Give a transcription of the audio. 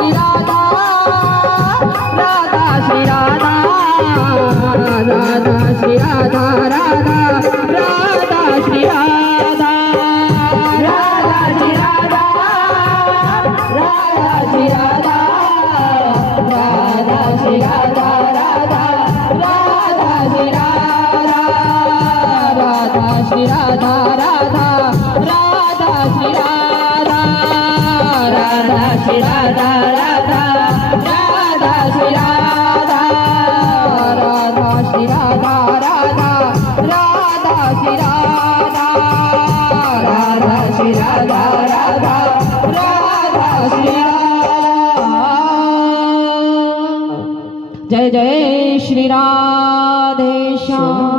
Shri Radha Radha Shri Radha Radha Shri Radha Radha Radha Shri Radha Radha Shri Radha Radha Shri Radha Radha Shri Radha Radha Radha Shri Radha Radha Shri Radha Radha Radha Shri Radha Radha Shri Radha Radha Radha Shri Radha Radha Shri Radha Radha Radha Shri Radha Radha Shri Radha Radha Radha Shri Radha. Jai Jai Shri Radheshyam.